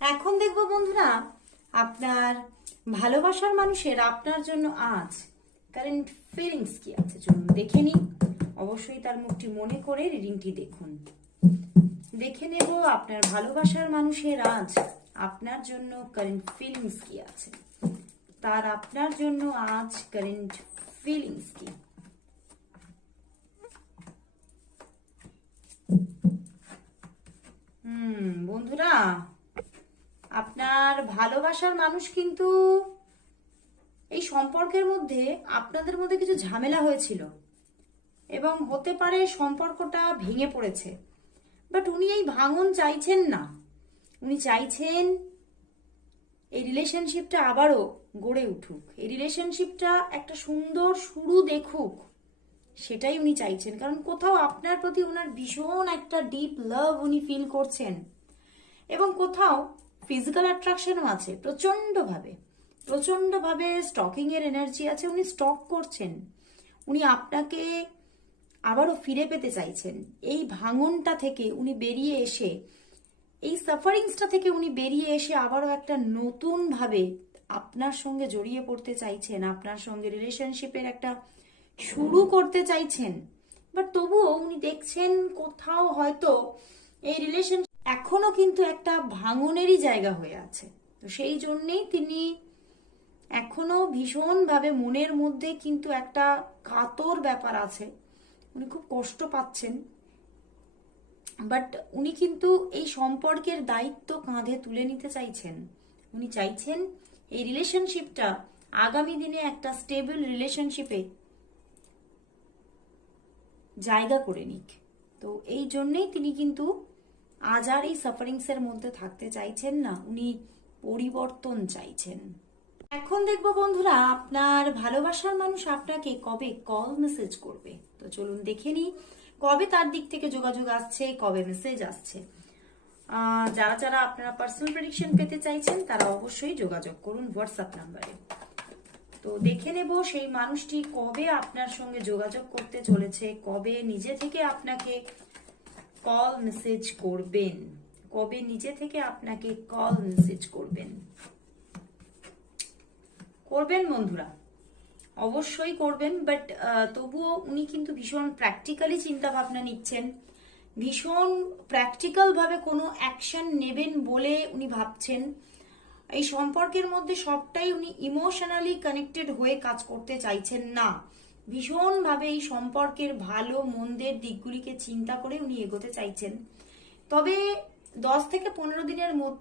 এখন দেখবো বন্ধুরা, আপনার ভালোবাসার মানুষের আপনার জন্য আজ কারেন্ট ফিলিংস কি আছে। চলুন দেখে নিই। অবশ্যই তার মুখটি মনে করে রিডিংটি দেখুন। দেখে নেব আপনার ভালোবাসার মানুষের আজ আপনার জন্য কারেন্ট ফিলিংস কি আছে। তার আপনার জন্য আজ কারেন্ট ফিলিংস কি। বন্ধুরা, আপনার ভালোবাসার মানুষ কিন্তু এই সম্পর্কের মধ্যে আপনাদের মধ্যে কিছু ঝামেলা হয়েছিল এবং হতে পারে সম্পর্কটা ভেঙে পড়েছে। বাট উনি এই ভাঙন চাইছেন না। উনি চাইছেন এই রিলেশনশিপটা আবারও গড়ে উঠুক, এই রিলেশনশিপটা একটা সুন্দর শুরু দেখুক, সেটাই উনি চাইছেন। কারণ কোথাও আপনার প্রতি ওনার ভীষণ একটা ডিপ লাভ উনি ফিল করছেন এবং কোথাও ফিজিক্যাল অ্যাট্রাকশনও আছে প্রচন্ডভাবে স্টকিং এর এনার্জি আছে। উনি স্টক করছেন, উনি আপনাকে আবারও ফিরে পেতে চাইছেন। এই ভাঙনটা থেকে উনি বেরিয়ে এসে, এই সাফারিংসটা থেকে উনি বেরিয়ে এসে আবারও একটা নতুন ভাবে আপনার সঙ্গে জড়িয়ে পড়তে চাইছেন, আপনার সঙ্গে রিলেশনশিপের একটা শুরু করতে চাইছেন। বাট তবুও উনি দেখছেন কোথাও হয়তো এই রিলেশন এখনো কিন্তু একটা ভাঙনেরই জায়গা হয়ে আছে। তো সেই জন্যেই তিনি এখনো ভীষণভাবে মনের মধ্যে কিন্তু একটা কাতর ব্যাপার আছে। উনি খুব কষ্ট পাচ্ছেন, বাট উনি কিন্তু এই সম্পর্কের দায়িত্ব কাঁধে তুলে নিতে চাইছেন। উনি চাইছেন এই রিলেশনশিপটা আগামী দিনে একটা স্টেবল রিলেশনশিপে জায়গা করে নিক। তো এই জন্যেই তিনি কিন্তু আজ আর এই সাফারিংসের মধ্যে থাকতে চাইছেন না, উনি পরিবর্তন চাইছেন। এখন দেখবো বন্ধুরা, আপনার ভালোবাসার মানুষ আপনাকে কবে কল মেসেজ করবে। তো চলুন দেখে নিই কবে তার দিক থেকে যোগাযোগ আসছে, কবে মেসেজ আসছে। যারা যারা আপনারা পার্সোনাল প্রেডিকশন পেতে চাইছেন তারা অবশ্যই যোগাযোগ করুন হোয়াটসঅ্যাপ নাম্বারে। তো দেখে নেব সেই মানুষটি কবে আপনার সঙ্গে যোগাযোগ করতে চলেছে, কবে নিজে থেকে আপনাকে কল মেসেজ করবেন, কবে নিজে থেকে আপনাকে কল মেসেজ করবেন। করবেন বন্ধুরা, অবশ্যই করবেন। বাট তবুও উনি কিন্তু ভীষণ প্র্যাকটিক্যালি চিন্তা ভাবনা নিচ্ছেন, ভীষণ প্র্যাকটিক্যাল ভাবে কোনো অ্যাকশন নেবেন বলে উনি ভাবছেন। এই সম্পর্কের মধ্যে সবটাই উনি ইমোশনালি কানেক্টেড হয়ে কাজ করতে চাইছেন না, ভীষণভাবে এই সম্পর্কের ভালো মন্দের দিকগুলিকে চিন্তা করে উনি এগোতে চাইছেন। তবে 10 থেকে 15 দিনের মধ্যে